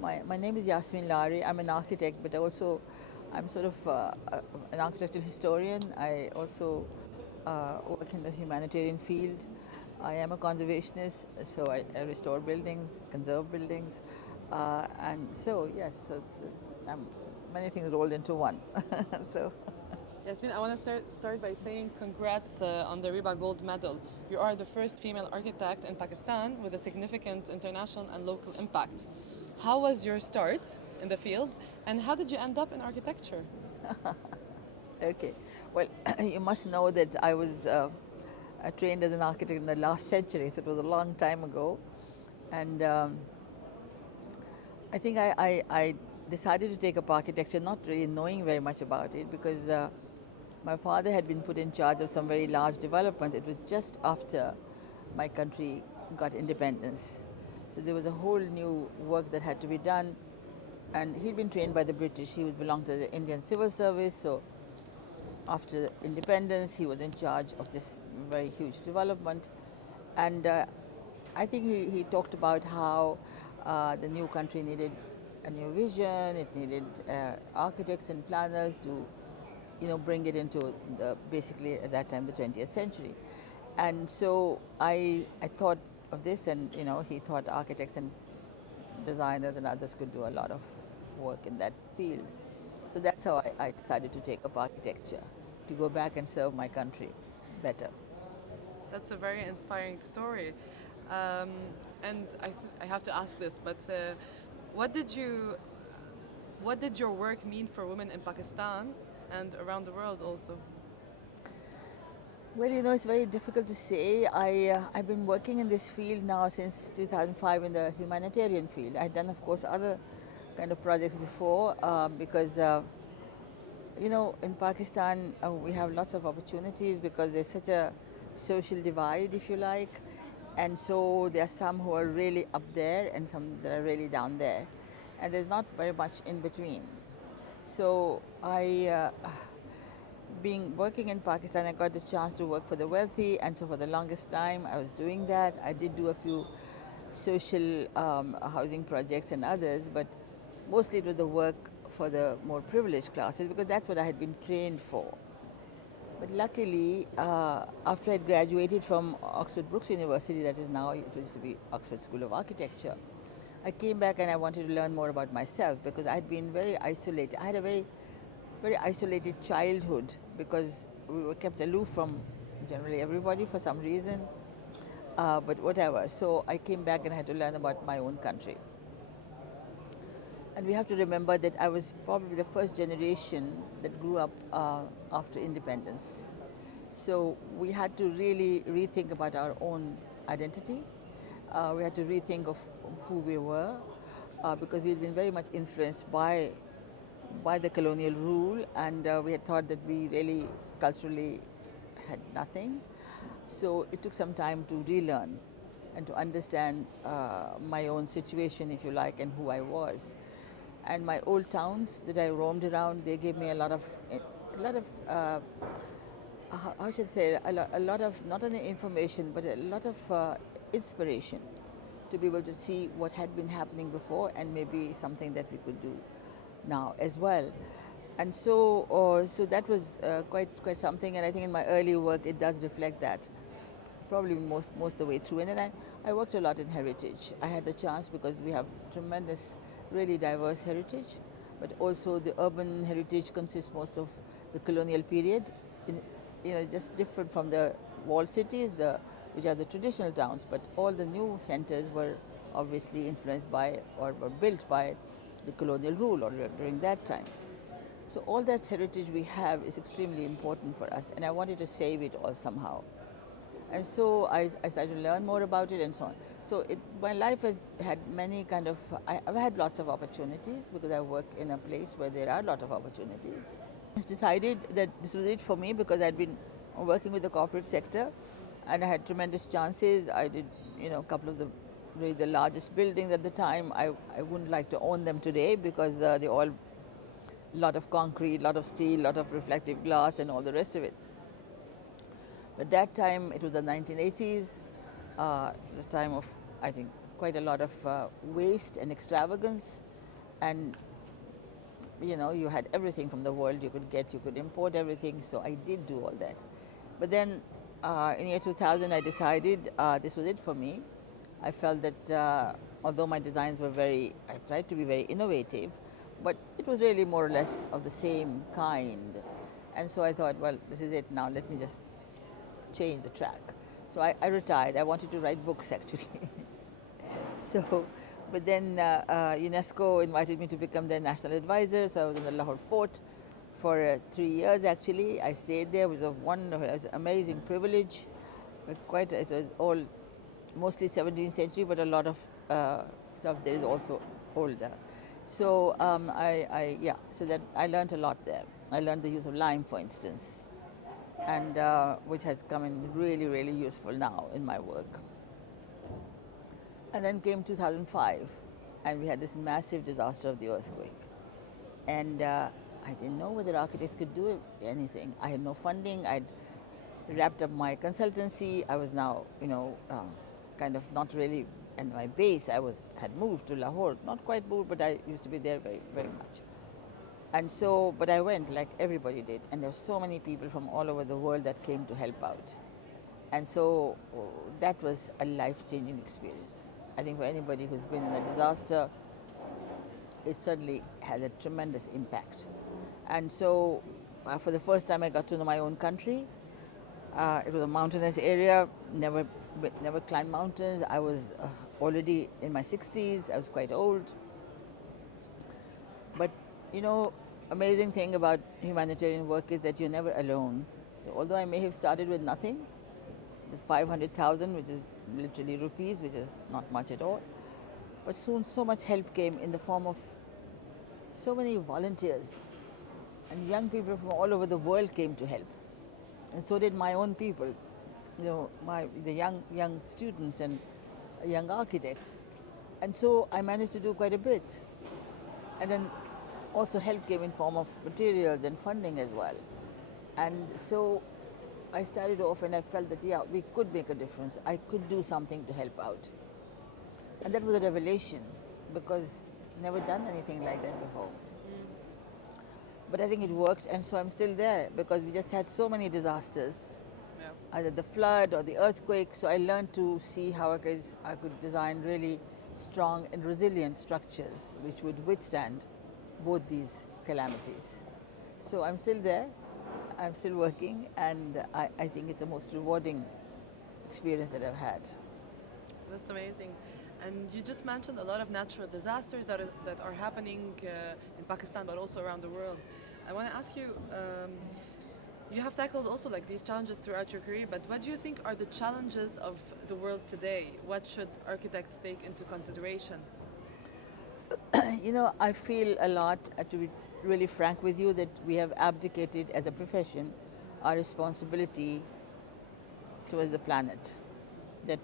My name is Yasmeen Lari. I'm an architect, but also I'm sort of an architectural historian. I also work in the humanitarian field. I am a conservationist, so I restore buildings, conserve buildings, and so yes, so many things rolled into one. so. Yasmin, I want to start by saying congrats on the Riba Gold Medal. You are the first female architect in Pakistan with a significant international and local impact. How was your start in the field, and how did you end up in architecture? Okay, well, you must know that I was trained as an architect in the last century, so it was a long time ago, and I think I decided to take up architecture not really knowing very much about it because my father had been put in charge of some very large developments. It was just after my country got independence. So there was a whole new work that had to be done. And he'd been trained by the British. He belonged to the Indian Civil Service. So after independence, he was in charge of this very huge development. And I think he talked about how the new country needed a new vision. It needed architects and planners to, bring it into basically at that time the 20th century. And so I thought of this, and he thought architects and designers and others could do a lot of work in that field. So that's how I decided to take up architecture, to go back and serve my country better. That's a very inspiring story. And I have to ask this, but what did your work mean for women in Pakistan and around the world also? Well, it's very difficult to say. I've been working in this field now since 2005 in the humanitarian field. I've done, of course, other kind of projects before because, in Pakistan we have lots of opportunities because there's such a social divide, if you like. And so there are some who are really up there and some that are really down there. And there's not very much in between. So being working in Pakistan, I got the chance to work for the wealthy, and so for the longest time I was doing that. I did do a few social housing projects and others, but mostly it was the work for the more privileged classes because that's what I had been trained for. But luckily, after I graduated from Oxford Brookes University, that is now, it used to be Oxford School of Architecture, I came back and I wanted to learn more about myself because I had been very isolated. I had a very isolated childhood because we were kept aloof from generally everybody for some reason, but whatever. So I came back and I had to learn about my own country. And we have to remember that I was probably the first generation that grew up after independence. So we had to really rethink about our own identity. We had to rethink of who we were because we had been very much influenced by the colonial rule, and we had thought that we really culturally had nothing. So it took some time to relearn and to understand my own situation, if you like, and who I was. And my old towns that I roamed around, they gave me a lot of how should I say, a lot of not only information but a lot of inspiration to be able to see what had been happening before and maybe something that we could do now as well. And so that was quite something, and I think in my early work it does reflect that probably most of the way through. And then I worked a lot in heritage. I had the chance because we have tremendous, really diverse heritage, but also the urban heritage consists most of the colonial period, just different from the walled cities, which are the traditional towns, but all the new centers were obviously influenced by or were built by the colonial rule or during that time. So all that heritage we have is extremely important for us, and I wanted to save it all somehow. And so I started to learn more about it and so on. So my life has had many I've had lots of opportunities because I work in a place where there are a lot of opportunities. I decided that this was it for me because I'd been working with the corporate sector and I had tremendous chances. I did, a couple of the largest buildings at the time. I wouldn't like to own them today because they all, lot of concrete, lot of steel, lot of reflective glass and all the rest of it. But that time, it was the 1980s, it was a time of, I think, quite a lot of waste and extravagance. and you had everything from the world you could get. You could import everything. So I did do all that. But then in year 2000, I decided this was it for me. I felt that although my designs were I tried to be very innovative, but it was really more or less of the same kind. And so I thought, well, this is it now. Let me just change the track. So I retired. I wanted to write books actually. So, but then UNESCO invited me to become their national advisor. So I was in the Lahore Fort for 3 years actually. I stayed there. It was it was an amazing privilege. It was all mostly 17th century, but a lot of stuff there is also older. So so that I learned a lot there. I learned the use of lime, for instance, and which has come in really, really useful now in my work. And then came 2005, and we had this massive disaster of the earthquake. And I didn't know whether architects could do anything. I had no funding. I'd wrapped up my consultancy. I was now, kind of not really, and my base, had moved to Lahore. Not quite moved, but I used to be there very, very much. And so, but I went like everybody did, and there were so many people from all over the world that came to help out. And so that was a life-changing experience. I think for anybody who's been in a disaster, it certainly had a tremendous impact. And so for the first time I got to know my own country. It was a mountainous area, never climbed mountains. I was already in my 60s, I was quite old. But amazing thing about humanitarian work is that you're never alone. So although I may have started with nothing, with 500,000, which is literally rupees, which is not much at all, but soon so much help came in the form of so many volunteers, and young people from all over the world came to help, and so did my own people, the young students and young architects, and so I managed to do quite a bit, and then also help came in form of materials and funding as well, and so I started off and I felt that we could make a difference. I could do something to help out, and that was a revelation because never done anything like that before. But I think it worked, and so I'm still there because we just had so many disasters, either the flood or the earthquake. So I learned to see how I could design really strong and resilient structures which would withstand both these calamities. So I'm still there, I'm still working, and I think it's the most rewarding experience that I've had. That's amazing. And you just mentioned a lot of natural disasters that are happening in Pakistan, but also around the world. I want to ask you, you have tackled also like these challenges throughout your career, but what do you think are the challenges of the world today? What should architects take into consideration? I feel a lot, to be really frank with you, that we have abdicated as a profession our responsibility towards the planet. That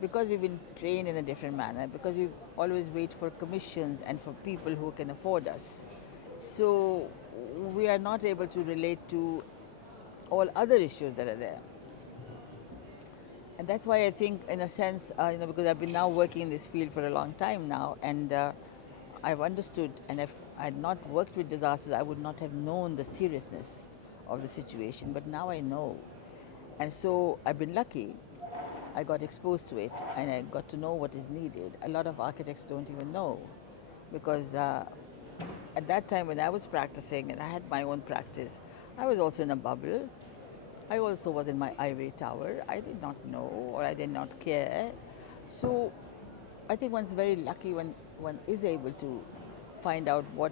because we've been trained in a different manner, because we always wait for commissions and for people who can afford us. So we are not able to relate to all other issues that are there. And that's why I think, in a sense, because I've been now working in this field for a long time now, and I've understood, and if I had not worked with disasters, I would not have known the seriousness of the situation. But now I know. And so I've been lucky. I got exposed to it, and I got to know what is needed. A lot of architects don't even know, because at that time when I was practicing, and I had my own practice, I was also in a bubble. I also was in my ivory tower. I did not know, or I did not care. So I think one's very lucky when one is able to find out what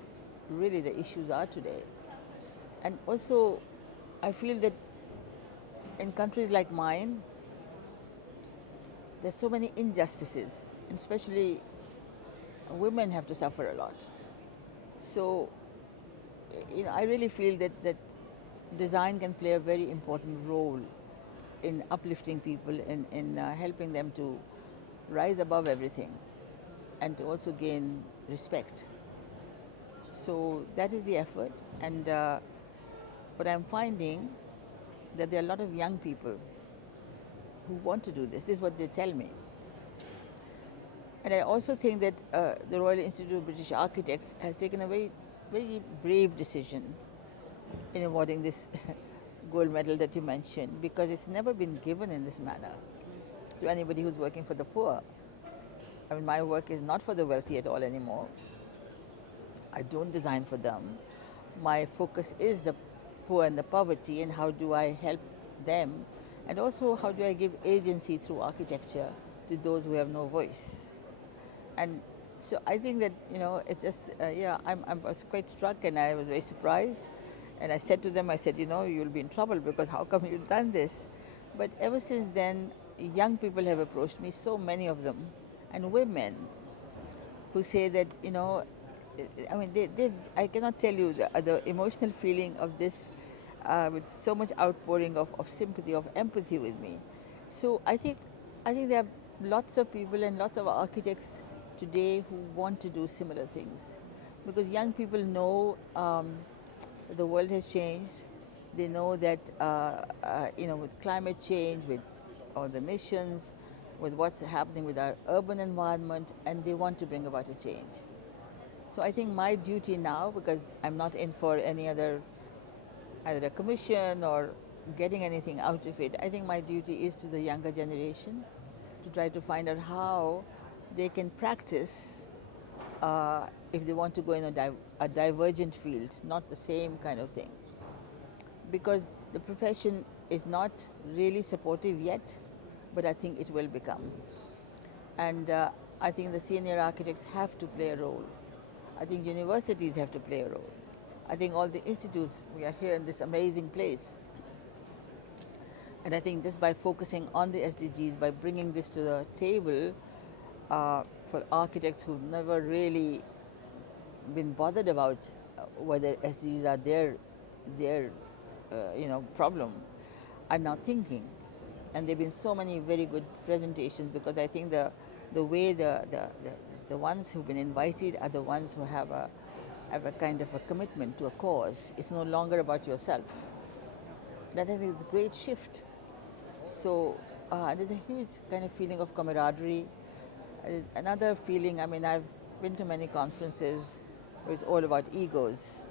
really the issues are today. And also, I feel that in countries like mine, there's so many injustices, and especially women have to suffer a lot. So, I really feel that design can play a very important role in uplifting people, in helping them to rise above everything and to also gain respect. So that is the effort, and but I'm finding that there are a lot of young people who want to do this. This is what they tell me. And I also think that the Royal Institute of British Architects has taken a very brave decision in awarding this gold medal that you mentioned, because it's never been given in this manner to anybody who's working for the poor. I mean, my work is not for the wealthy at all anymore. I don't design for them. My focus is the poor and the poverty, and how do I help them, and also how do I give agency through architecture to those who have no voice. And so I think that, it's just, I was quite struck and I was very surprised. And I said to them, I said, you'll be in trouble because how come you've done this? But ever since then, young people have approached me, so many of them, and women who say that, I mean, I cannot tell you the emotional feeling of this, with so much outpouring of sympathy, of empathy with me. So I think there are lots of people and lots of architects today who want to do similar things, because young people know the world has changed. They know that with climate change, with all the emissions, with what's happening with our urban environment, and they want to bring about a change. So I think my duty now, because I'm not in for any other, either a commission or getting anything out of it, I think my duty is to the younger generation to try to find out how they can practice if they want to go in a divergent field, not the same kind of thing. Because the profession is not really supportive yet, but I think it will become. And I think the senior architects have to play a role. I think universities have to play a role. I think all the institutes, we are here in this amazing place. And I think just by focusing on the SDGs, by bringing this to the table for architects who've never really been bothered about whether SDGs are their problem, are now thinking. And there have been so many very good presentations, because I think the way the ones who've been invited are the ones who have a kind of a commitment to a cause. It's no longer about yourself. That I think is a great shift. So there's a huge kind of feeling of camaraderie. There's another feeling, I mean, I've been to many conferences where it's all about egos.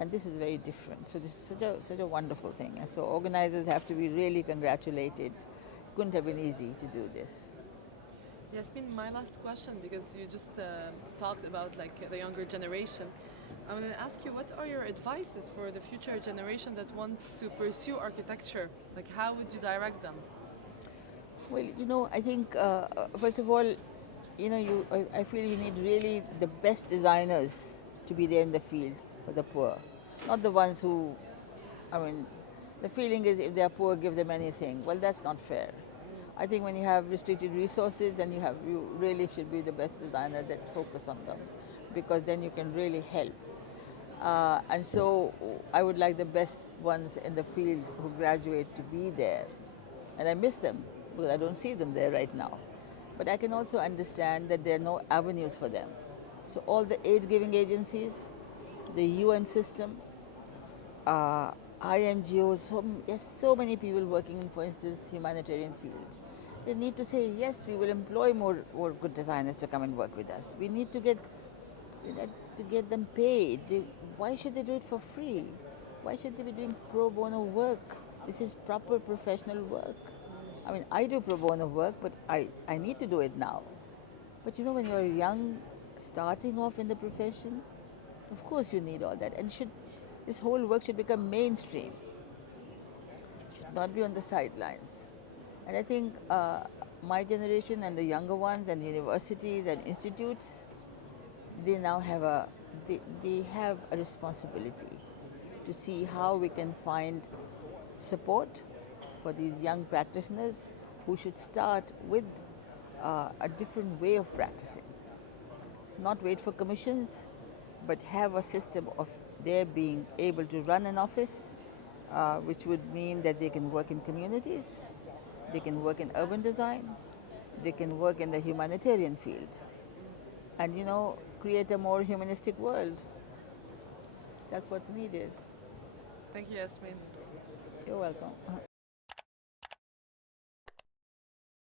And this is very different. So this is such a wonderful thing. And so organizers have to be really congratulated. Couldn't have been easy to do this. Yasmeen, my last question, because you just talked about like the younger generation. I want to ask you, what are your advices for the future generation that want to pursue architecture? Like, how would you direct them? Well, I think first of all, I feel you need really the best designers to be there in the field for the poor, not the ones who, I mean, the feeling is if they are poor, give them anything. Well, that's not fair. I think when you have restricted resources, then you really should be the best designer that focus on them, because then you can really help. And so I would like the best ones in the field who graduate to be there. And I miss them because I don't see them there right now. But I can also understand that there are no avenues for them. So all the aid-giving agencies, the UN system, INGOs, there's so many people working in, for instance, humanitarian field. They need to say, yes, we will employ more good designers to come and work with us. We need to get them paid. Why should they do it for free? Why should they be doing pro bono work? This is proper professional work. I mean, I do pro bono work, but I need to do it now. But when you're young, starting off in the profession, of course you need all that. And this whole work should become mainstream. Should not be on the sidelines. And I think my generation and the younger ones and universities and institutes, they now have they have a responsibility to see how we can find support for these young practitioners who should start with a different way of practicing. Not wait for commissions, but have a system of their being able to run an office, which would mean that they can work in communities, they can work in urban design, they can work in the humanitarian field, and create a more humanistic world. That's what's needed. Thank you, Yasmeen. You're welcome.